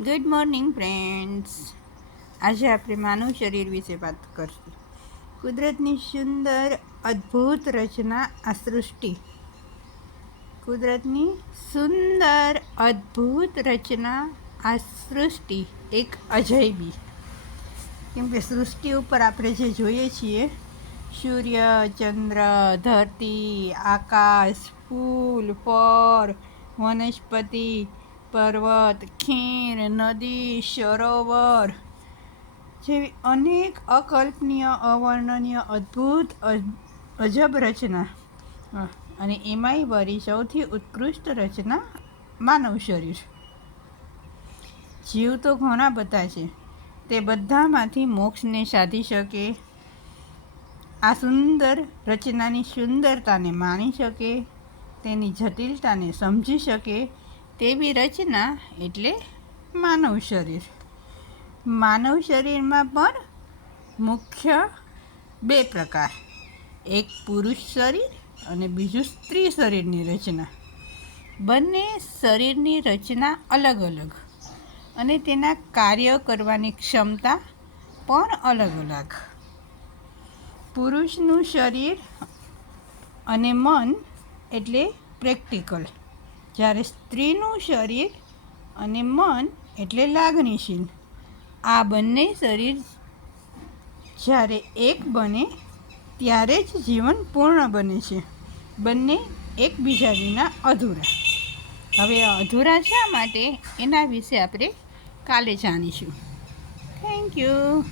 Good morning friends. આજે આપણે માનવ શરીર વિશે વાત કરીશું. કુદરતની સુંદર અદ્ભુત રચના આ સૃષ્ટિ. કુદરતની સુંદર અદ્ભુત રચના આ સૃષ્ટિ એક અજયબી. કેમ કે સૃષ્ટિ ઉપર આપણે જે જોઈએ છીએ, સૂર્ય, ચંદ્ર, ધરતી, આકાશ, ફૂલ, ફળ, વનસ્પતિ, પર્વત, ખીણ, નદી, સરોવર જેવી અનેક અકલ્પનીય, અવર્ણનીય, અદ્ભુત, અજબ રચના, અને એમાંય વળી સૌથી ઉત્કૃષ્ટ રચના માનવ શરીર. જીવ તો ઘણા બધા છે, તે બધામાંથી મોક્ષને સાધી શકે, આ સુંદર રચનાની સુંદરતાને માણી શકે, તેની જટિલતાને સમજી શકે તેવી રચના એટલે માનવ શરીર. માનવ શરીરમાં પણ મુખ્ય બે પ્રકાર, એક પુરુષ શરીર અને બીજું સ્ત્રી શરીરની રચના. બંને શરીરની રચના અલગ અલગ અને તેના કાર્ય કરવાની ક્ષમતા પણ અલગ અલગ. પુરુષનું શરીર અને મન એટલે પ્રેક્ટિકલ, જ્યારે સ્ત્રીનું શરીર અને મન એટલે લાગણીશીલ. આ બંને શરીર જ્યારે એક બને ત્યારે જ જીવન પૂર્ણ બને છે. બંને એકબીજા વિના અધૂરા. હવે અધૂરા શા માટે એના વિશે આપણે કાલે જાણીશું. Thank you.